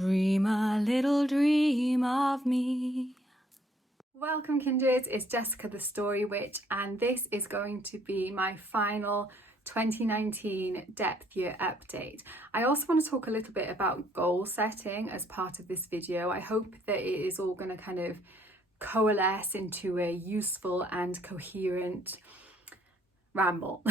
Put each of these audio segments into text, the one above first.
Dream a little dream of me. Welcome kindreds, it's Jessica TheStoryWitch and this is going to be my final 2019 depth year update. I also want to talk a little bit about goal setting as part of this video. I hope that it is all going to kind of coalesce into a useful and coherent ramble.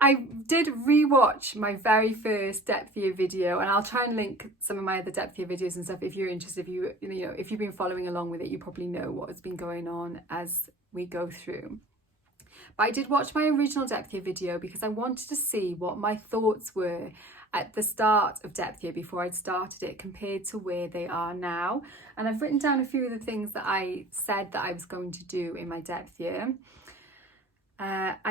I did rewatch my very first depth year video, and I'll try and link some of my other depth year videos and stuff if you're interested. If you've been following along with it, you probably know what has been going on as we go through. But I did watch my original depth year video because I wanted to see what my thoughts were at the start of depth year before I'd started it compared to where they are now. And I've written down a few of the things that I said that I was going to do in my depth year. I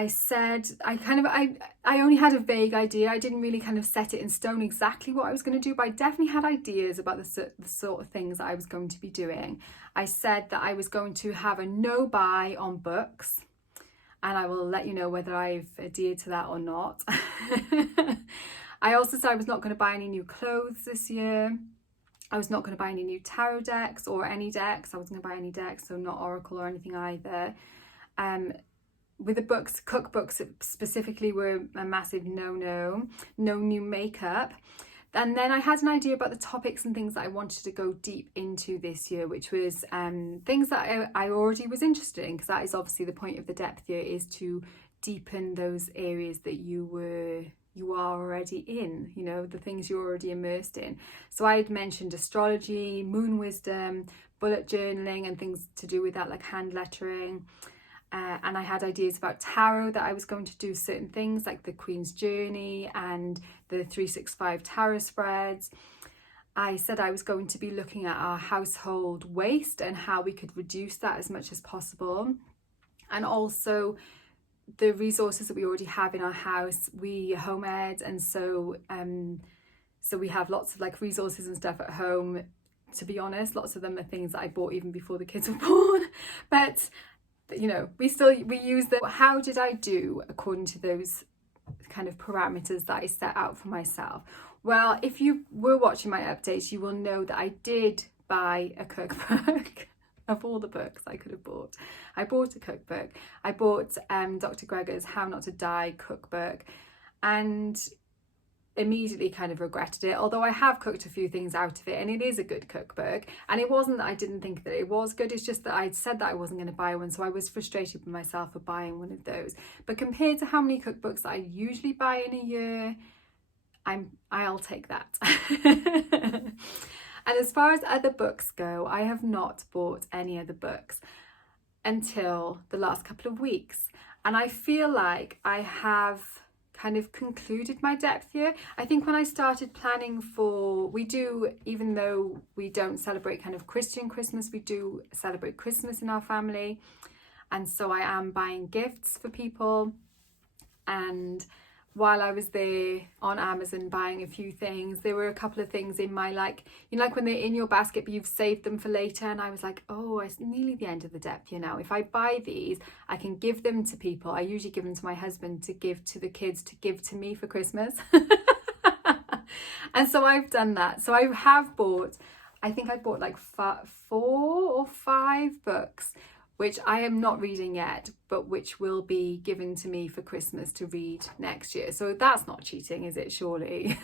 only had a vague idea. I didn't really kind of set it in stone exactly what I was going to do, but I definitely had ideas about the sort of things that I was going to be doing. I said that I was going to have a no buy on books, and I will let you know whether I've adhered to that or not. I also said I was not going to buy any new clothes this year. I was not going to buy any new tarot decks or any decks. I wasn't going to buy any decks, so not Oracle or anything either. With the books, cookbooks specifically were a massive no-no. No new makeup. And then I had an idea about the topics and things that I wanted to go deep into this year, which was things that I already was interested in, because that is obviously the point of the depth year, is to deepen those areas that you are already in, you know, the things you're already immersed in. So I had mentioned astrology, moon wisdom, bullet journaling and things to do with that, like hand lettering. And I had ideas about tarot, that I was going to do certain things like the Queen's Journey and the 365 tarot spreads. I said I was going to be looking at our household waste and how we could reduce that as much as possible. And also the resources that we already have in our house. We home ed, and so we have lots of like resources and stuff at home. To be honest, lots of them are things that I bought even before the kids were born. But you know, we use them. How did I do according to those kind of parameters that I set out for myself? Well, if you were watching my updates, you will know that I did buy a cookbook. Of all the books I could have bought, I bought a cookbook. I bought Dr. Gregor's How Not to Die cookbook, and immediately kind of regretted it, although I have cooked a few things out of it, and it is a good cookbook. And it wasn't that I didn't think that it was good, it's just that I'd said that I wasn't going to buy one, so I was frustrated with myself for buying one of those. But compared to how many cookbooks that I usually buy in a year, I'll take that. And as far as other books go, I have not bought any other books until the last couple of weeks, and I feel like I have kind of concluded my depth year. I think when I started planning even though we don't celebrate kind of Christian Christmas, we do celebrate Christmas in our family, and so I am buying gifts for people. And while I was there on Amazon buying a few things, there were a couple of things in my, like, you know, like when they're in your basket but you've saved them for later, and I was like, oh, it's nearly the end of the depth year now. If I buy these, I can give them to people. I usually give them to my husband to give to the kids, to give to me for Christmas. And so I've done that. So I have bought, I think I bought like 4 or 5 books, which I am not reading yet, but which will be given to me for Christmas to read next year. So that's not cheating, is it? Surely.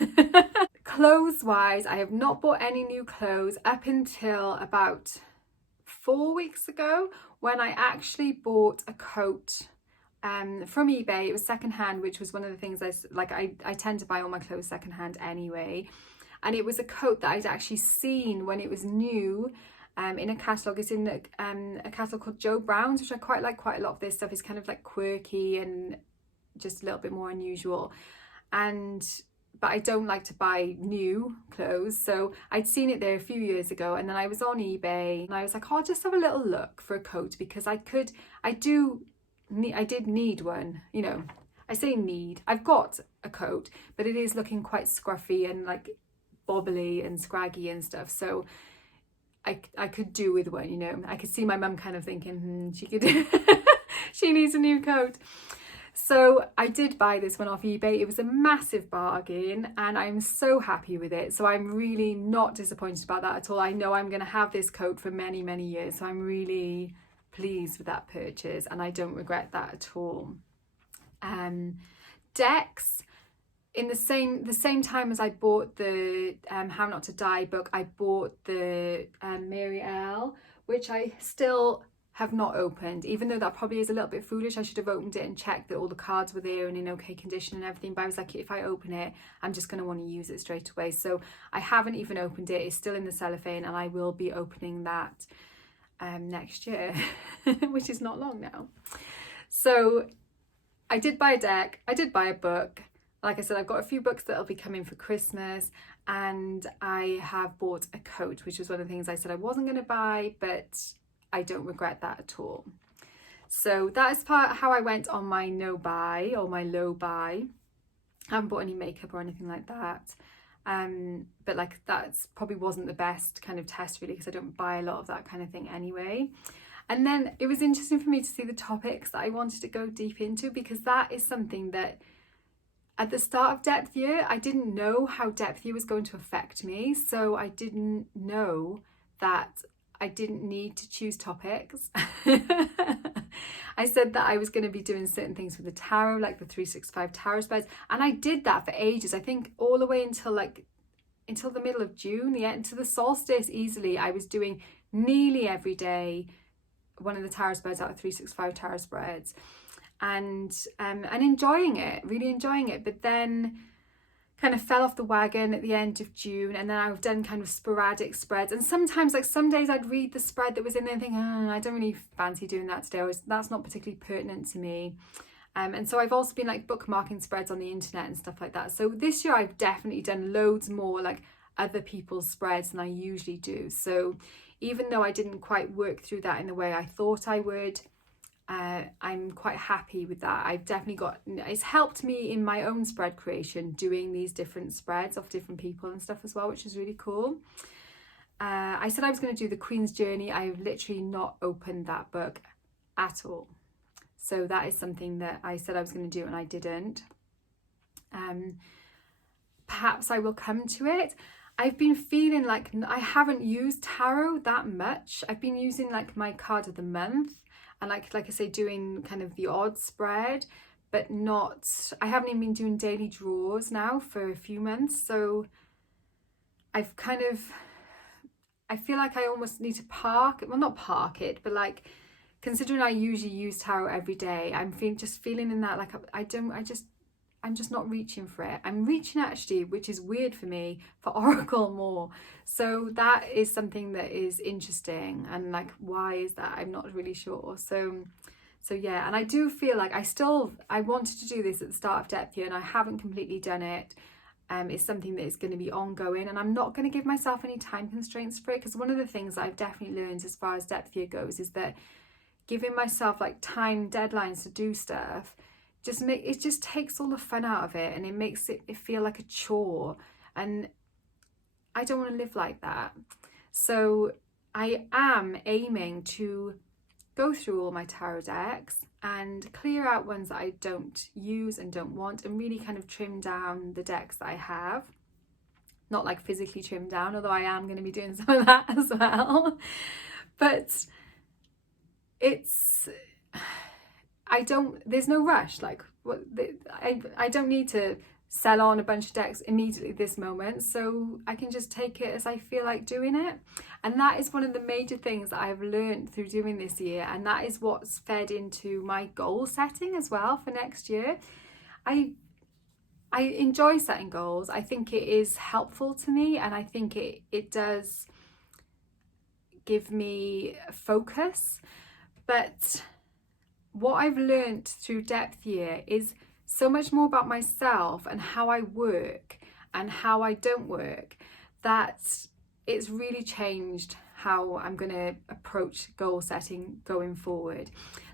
Clothes wise, I have not bought any new clothes up until about 4 weeks ago, when I actually bought a coat from eBay. It was secondhand, which was one of the things I tend to buy all my clothes secondhand anyway. And it was a coat that I'd actually seen when it was new, in a catalogue. It's in a catalogue called Joe Brown's, which I quite like. Quite a lot of this stuff is kind of like quirky and just a little bit more unusual. But I don't like to buy new clothes, so I'd seen it there a few years ago, and then I was on eBay and I was like, oh, I'll just have a little look for a coat, because I did need one, you know. I say need, I've got a coat, but it is looking quite scruffy and like bobbly and scraggy and stuff, so I could do with one, you know. I could see my mum kind of thinking, she needs a new coat. So I did buy this one off eBay. It was a massive bargain and I'm so happy with it. So I'm really not disappointed about that at all. I know I'm going to have this coat for many, many years. So I'm really pleased with that purchase and I don't regret that at all. Decks, in the same time as I bought the How Not to Die book, I bought the Mary L, which I still have not opened, even though that probably is a little bit foolish. I should have opened it and checked that all the cards were there and in okay condition and everything, but I was like, if I open it, I'm just going to want to use it straight away. So I haven't even opened it. It's still in the cellophane and I will be opening that next year, which is not long now. So I did buy a deck, I did buy a book. Like I said, I've got a few books that'll be coming for Christmas, and I have bought a coat, which was one of the things I said I wasn't going to buy, but I don't regret that at all. So that is how I went on my no buy or my low buy. I haven't bought any makeup or anything like that. But like that's probably wasn't the best kind of test really, because I don't buy a lot of that kind of thing anyway. And then it was interesting for me to see the topics that I wanted to go deep into, because that is something that at the start of depth year, I didn't know how depth year was going to affect me. So I didn't know that I didn't need to choose topics. I said that I was going to be doing certain things with the tarot, like the 365 tarot spreads. And I did that for ages. I think all the way until the middle of June, into the solstice easily. I was doing nearly every day one of the tarot spreads out of 365 tarot spreads, and enjoying it, really enjoying it. But then kind of fell off the wagon at the end of June, and then I've done kind of sporadic spreads, and sometimes like some days I'd read the spread that was in there and think, oh, I don't really fancy doing that today, or that's not particularly pertinent to me. And so I've also been like bookmarking spreads on the internet and stuff like that. So this year I've definitely done loads more like other people's spreads than I usually do. So even though I didn't quite work through that in the way I thought I would, I'm quite happy with that. I've definitely it's helped me in my own spread creation, doing these different spreads of different people and stuff as well, which is really cool. I said I was going to do the Queen's Journey. I've literally not opened that book at all. So that is something that I said I was going to do and I didn't. Perhaps I will come to it. I've been feeling like I haven't used tarot that much. I've been using like my card of the month, and like I say, doing kind of the odd spread, but not, I haven't even been doing daily draws now for a few months. So I've kind of, I feel like I almost need to not park it, but like considering I usually use tarot every day, I'm feeling in that like I'm just not reaching for it. I'm reaching actually, which is weird for me, for Oracle more. So that is something that is interesting, and like, why is that? I'm not really sure. So yeah, and I do feel like I wanted to do this at the start of depth year and I haven't completely done it. It's something that is going to be ongoing, and I'm not going to give myself any time constraints for it, because one of the things that I've definitely learned as far as depth year goes is that giving myself like time deadlines to do stuff it just takes all the fun out of it, and it makes it feel like a chore, and I don't want to live like that. So I am aiming to go through all my tarot decks and clear out ones that I don't use and don't want, and really kind of trim down the decks that I have. Not like physically trim down, although I am going to be doing some of that as well. But there's no rush. Like I don't need to sell on a bunch of decks immediately this moment, so I can just take it as I feel like doing it. And that is one of the major things that I've learned through doing this year, and that is what's fed into my goal setting as well for next year. I enjoy setting goals. I think it is helpful to me, and I think it does give me focus. But what I've learned through depth year is so much more about myself and how I work and how I don't work, that it's really changed how I'm going to approach goal setting going forward.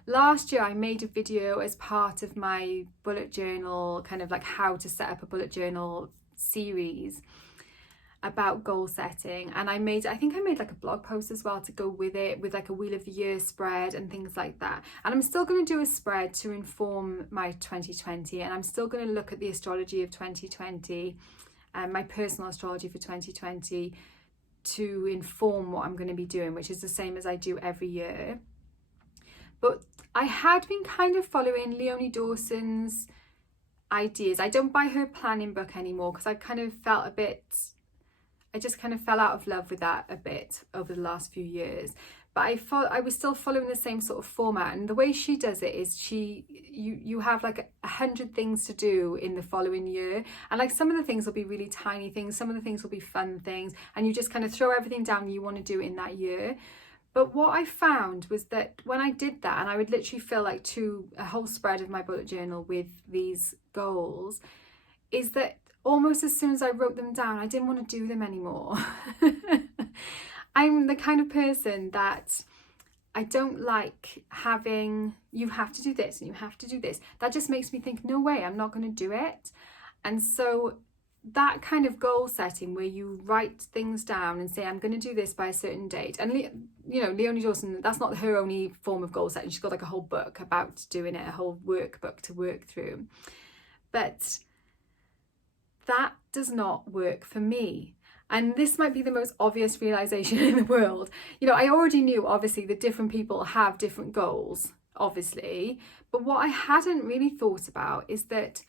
Last year I made a video as part of my bullet journal, kind of like how to set up a bullet journal series. about goal setting, and I think I made like a blog post as well to go with it, with like a Wheel of the Year spread and things like that. And I'm still going to do a spread to inform my 2020, and I'm still going to look at the astrology of 2020 and my personal astrology for 2020 to inform what I'm going to be doing, which is the same as I do every year. But I had been kind of following Leonie Dawson's ideas. I don't buy her planning book anymore because I just kind of fell out of love with that a bit over the last few years. But I was still following the same sort of format, and the way she does it is you have like 100 things to do in the following year, and like some of the things will be really tiny things, some of the things will be fun things, and you just kind of throw everything down you want to do in that year. But what I found was that when I did that, and I would literally fill like a whole spread of my bullet journal with these goals, is that almost as soon as I wrote them down, I didn't want to do them anymore. I'm the kind of person that I don't like having, you have to do this and you have to do this. That just makes me think, no way, I'm not going to do it. And so that kind of goal setting where you write things down and say, I'm going to do this by a certain date. And, you know, Leonie Dawson, that's not her only form of goal setting. She's got like a whole book about doing it, a whole workbook to work through. But that does not work for me. And this might be the most obvious realization in the world. You know, I already knew, obviously, that different people have different goals, obviously. But what I hadn't really thought about is that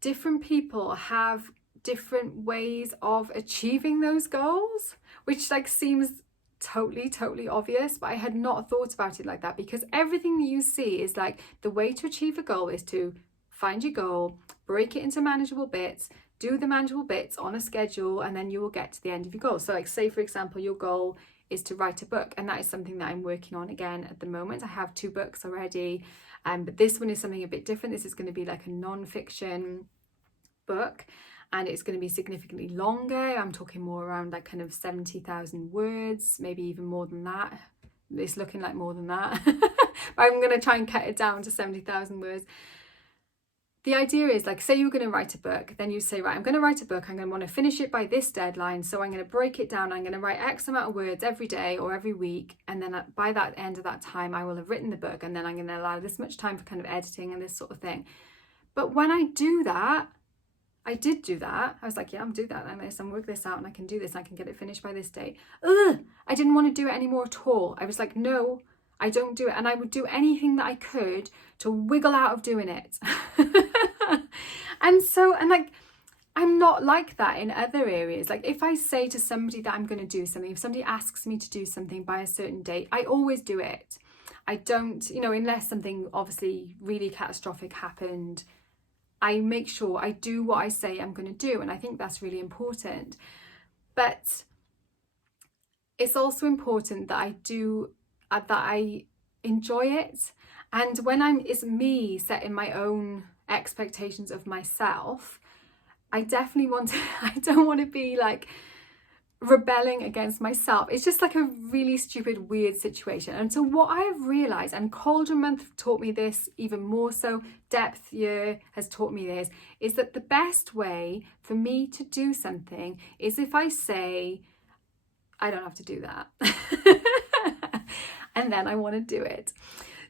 different people have different ways of achieving those goals, which like seems totally obvious, but I had not thought about it like that, because everything that you see is like the way to achieve a goal is to find your goal, break it into manageable bits, do the manageable bits on a schedule, and then you will get to the end of your goal. So like, say for example, your goal is to write a book, and that is something that I'm working on again at the moment. I have 2 books already, but this one is something a bit different. This is going to be like a non-fiction book, and it's going to be significantly longer. I'm talking more around like kind of 70,000 words, maybe even more than that. It's looking like more than that. But I'm going to try and cut it down to 70,000 words. The idea is, like, say you were going to write a book, then you say, right, I'm going to write a book, I'm going to want to finish it by this deadline, so I'm going to break it down, I'm going to write X amount of words every day or every week, and then by that end of that time I will have written the book, and then I'm going to allow this much time for kind of editing and this sort of thing. But when I do that, I did do that, I was like, yeah, I'm do that, I'm work this out, and I can do this, I can get it finished by this date. I didn't want to do it anymore at all. I was like, no, I don't do it. And I would do anything that I could to wiggle out of doing it. And like, I'm not like that in other areas. Like, if I say to somebody that I'm going to do something, if somebody asks me to do something by a certain date, I always do it. I don't, you know, unless something obviously really catastrophic happened, I make sure I do what I say I'm going to do. And I think that's really important. But it's also important that that I enjoy it. And when it's me setting my own expectations of myself, I definitely I don't want to be like rebelling against myself. It's just like a really stupid, weird situation. And so what I have realized, and Cauldron Month taught me this even more so, Depth Year has taught me this, is that the best way for me to do something is if I say, I don't have to do that. And then I want to do it.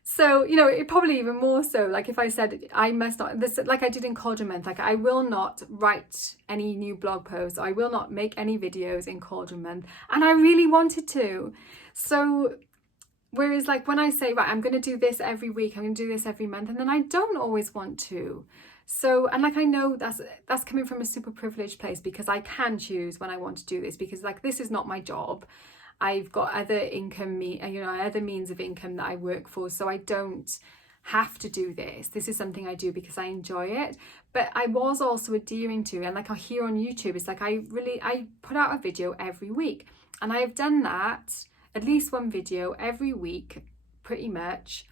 So, you know, it probably even more so, like if I said I must not, this, like I did in Cauldron Month, like I will not write any new blog posts, I will not make any videos in Cauldron Month, and I really wanted to. So whereas like when I say, right, I'm going to do this every week, I'm going to do this every month, and then I don't always want to. So, and like I know that's coming from a super privileged place, because I can choose when I want to do this, because like this is not my job. I've got other income, other means of income that I work for, so I don't have to do this. This is something I do because I enjoy it. But I was also adhering to, and like I hear on YouTube, it's like I put out a video every week, and I have done that, at least one video every week, pretty much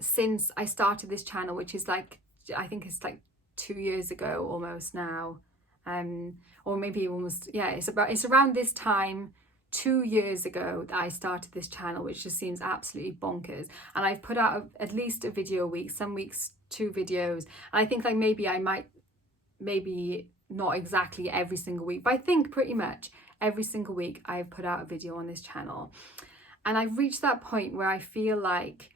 since I started this channel, which is like, I think it's like 2 years ago almost now, or maybe almost, yeah, it's around this time 2 years ago that I started this channel, which just seems absolutely bonkers. And I've put out at least a video a week, some weeks 2 videos. And I think like maybe I might not exactly every single week, but I think pretty much every single week I've put out a video on this channel. And I've reached that point where I feel like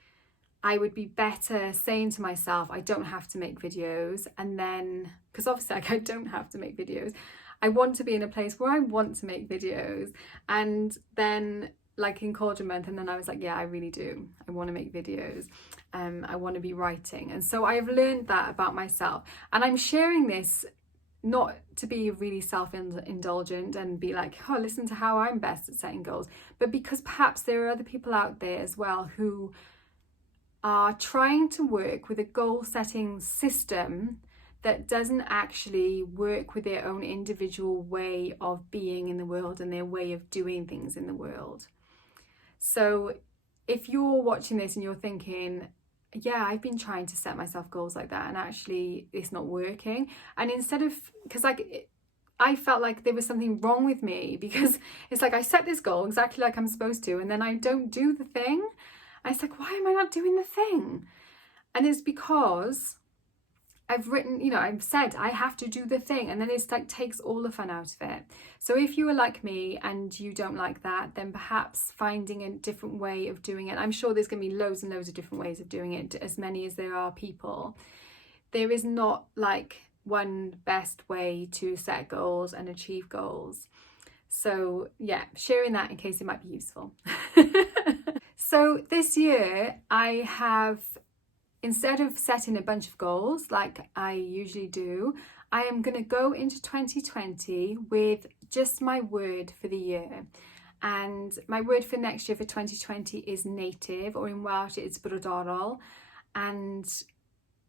I would be better saying to myself, I don't have to make videos. And then, because obviously like, I don't have to make videos, I want to be in a place where I want to make videos. And then like in Cauldron Month, and then I was like, yeah, I really do. I want to make videos. I want to be writing. And so I've learned that about myself. And I'm sharing this not to be really self-indulgent and be like, oh, listen to how I'm best at setting goals, but because perhaps there are other people out there as well who are trying to work with a goal setting system that doesn't actually work with their own individual way of being in the world and their way of doing things in the world. So if you're watching this and you're thinking, yeah, I've been trying to set myself goals like that and actually it's not working. And instead of, because like I felt like there was something wrong with me, because it's like I set this goal exactly like I'm supposed to and then I don't do the thing. And it's like, why am I not doing the thing? And it's because I've written, you know, I've said I have to do the thing, and then it's like takes all the fun out of it. So if you are like me and you don't like that, then perhaps finding a different way of doing it. I'm sure there's going to be loads and loads of different ways of doing it, as many as there are people. There is not like one best way to set goals and achieve goals. So yeah, sharing that in case it might be useful. So this year I have, instead of setting a bunch of goals like I usually do, I am going to go into 2020 with just my word for the year. And my word for next year for 2020 is native, or in Welsh it's brodorol. And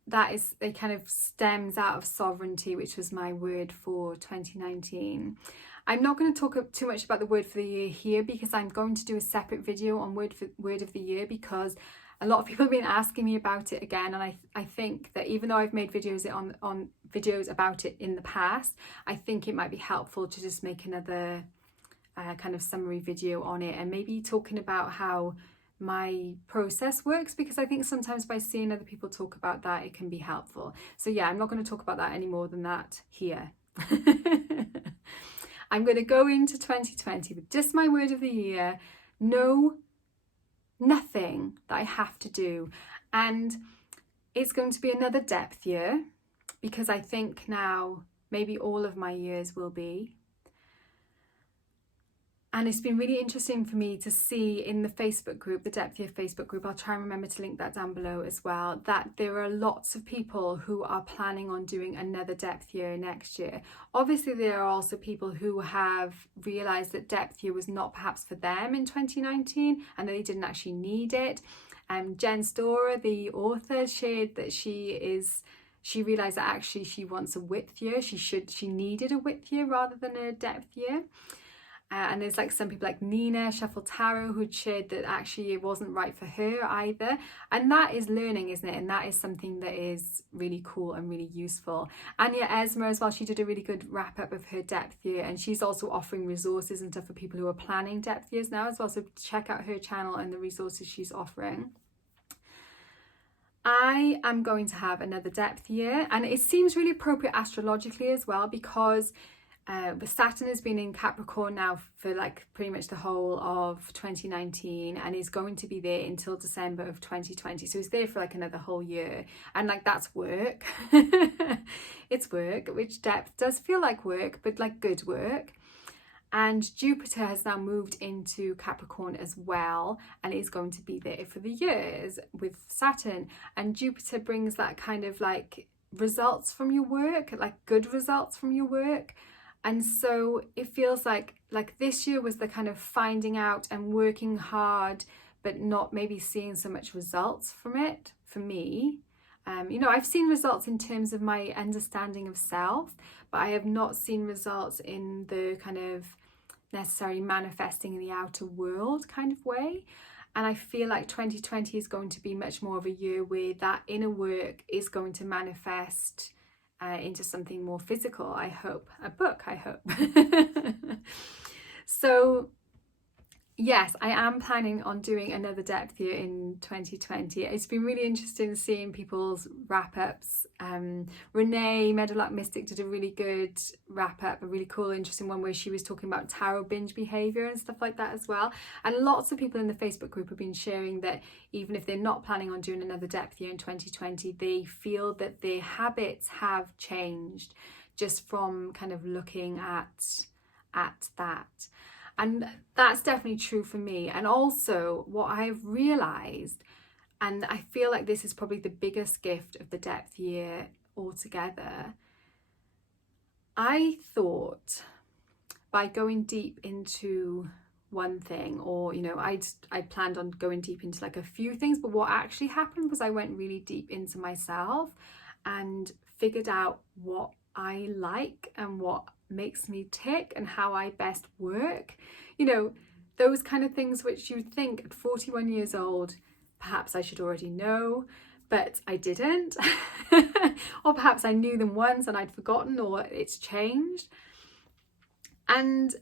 that is, it kind of stems out of sovereignty, which was my word for 2019. I'm not going to talk too much about the word for the year here, because I'm going to do a separate video on word of the year, because a lot of people have been asking me about it again, and I think that even though I've made videos on videos about it in the past, I think it might be helpful to just make another kind of summary video on it, and maybe talking about how my process works, because I think sometimes by seeing other people talk about that, it can be helpful. So yeah, I'm not going to talk about that any more than that here. I'm going to go into 2020 with just my word of the year. Nothing that I have to do, and it's going to be another depth year, because I think now maybe all of my years will be. And it's been really interesting for me to see in the Facebook group, the Depth Year Facebook group, I'll try and remember to link that down below as well, that there are lots of people who are planning on doing another depth year next year. Obviously, there are also people who have realised that depth year was not perhaps for them in 2019 and that they didn't actually need it. Jen Storer, the author, shared that she realised that actually she wants a width year. She needed a width year rather than a depth year. And there's like some people like Nina Shuffle Tarot who'd shared that actually it wasn't right for her either. And that is learning, isn't it? And that is something that is really cool and really useful. Anya Esmer as well, she did a really good wrap up of her depth year, and she's also offering resources and stuff for people who are planning depth years now as well. So check out her channel and the resources she's offering. I am going to have another depth year, and it seems really appropriate astrologically as well, because Saturn has been in Capricorn now for like pretty much the whole of 2019, and is going to be there until December of 2020. So it's there for like another whole year, and like that's work. It's work, which depth does feel like work, but like good work. And Jupiter has now moved into Capricorn as well, and is going to be there for the years with Saturn. And Jupiter brings that kind of like results from your work, like good results from your work. And so it feels like this year was the kind of finding out and working hard, but not maybe seeing so much results from it for me. You know, I've seen results in terms of my understanding of self, but I have not seen results in the kind of necessarily manifesting in the outer world kind of way. And I feel like 2020 is going to be much more of a year where that inner work is going to manifest into something more physical, I hope. A book, I hope. So yes, I am planning on doing another depth year in 2020. It's been really interesting seeing people's wrap-ups. Renee, Meadowlark Mystic, did a really good wrap-up, a really cool, interesting one where she was talking about tarot binge behaviour and stuff like that as well. And lots of people in the Facebook group have been sharing that even if they're not planning on doing another depth year in 2020, they feel that their habits have changed just from kind of looking at that. And that's definitely true for me. And also what I've realised, and I feel like this is probably the biggest gift of the depth year altogether, I thought by going deep into one thing, or I planned on going deep into like a few things, but what actually happened was I went really deep into myself and figured out what I like and what makes me tick and how I best work. Those kind of things which you think at 41 years old perhaps I should already know, but I didn't. Or perhaps I knew them once and I'd forgotten, or it's changed. And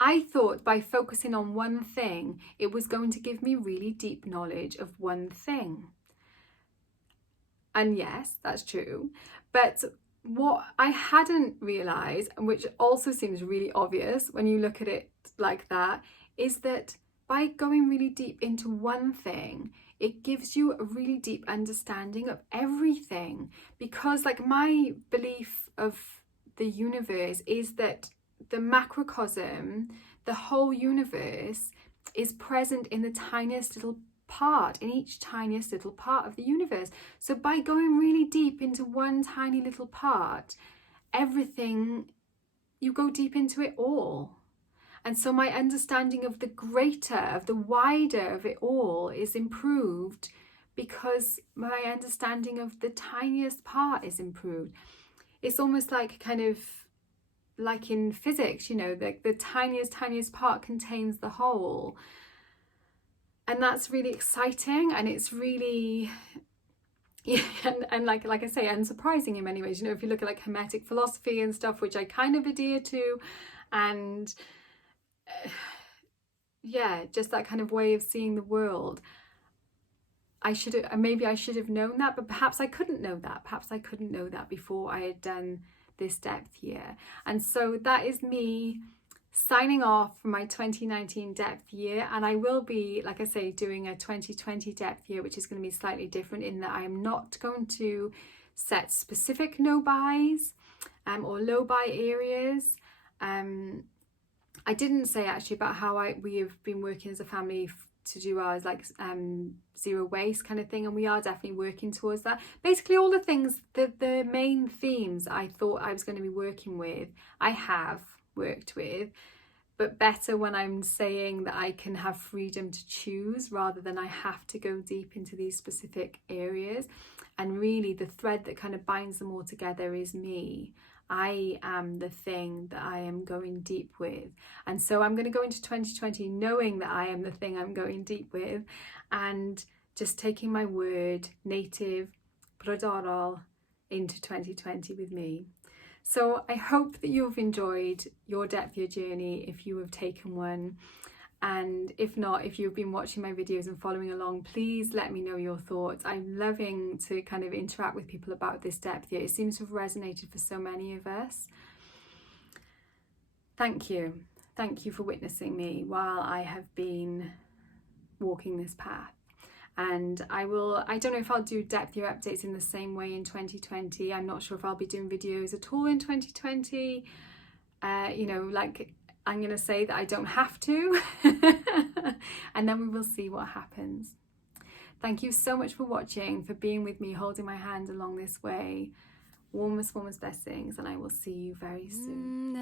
I thought by focusing on one thing, it was going to give me really deep knowledge of one thing. And yes, that's true. But what I hadn't realised, and which also seems really obvious when you look at it like that, is that by going really deep into one thing, it gives you a really deep understanding of everything. Because like my belief of the universe is that the macrocosm, the whole universe, is present in the tiniest little part, in each tiniest little part of the universe. So by going really deep into one tiny little part, everything, you go deep into it all. And so my understanding of the greater, of the wider of it all is improved because my understanding of the tiniest part is improved. It's almost like kind of like in physics, the tiniest part contains the whole. And that's really exciting, and it's really, and like I say, unsurprising in many ways. If you look at like Hermetic philosophy and stuff, which I kind of adhere to, and just that kind of way of seeing the world. Maybe I should have known that, but perhaps I couldn't know that. Perhaps I couldn't know that before I had done this depth year. And so that is me signing off from my 2019 depth year, and I will be, like I say, doing a 2020 depth year, which is going to be slightly different in that I am not going to set specific no-buys or low-buy areas. I didn't say actually about how we have been working as a family to do ours like zero waste kind of thing, and we are definitely working towards that. Basically all the things, the main themes I thought I was going to be working with, I have worked with, but better when I'm saying that I can have freedom to choose rather than I have to go deep into these specific areas. And really the thread that kind of binds them all together is me. I am the thing that I am going deep with. And so I'm going to go into 2020 knowing that I am the thing I'm going deep with, and just taking my word, native, brodorol, into 2020 with me. So I hope that you've enjoyed your depth year journey if you have taken one. And if not, if you've been watching my videos and following along, please let me know your thoughts. I'm loving to kind of interact with people about this depth year. It seems to have resonated for so many of us. Thank you. Thank you for witnessing me while I have been walking this path. And I don't know if I'll do depth year updates in the same way in 2020. I'm not sure if I'll be doing videos at all in 2020. Like I'm going to say that I don't have to. And then we will see what happens. Thank you so much for watching, for being with me, holding my hand along this way. Warmest blessings, and I will see you very soon.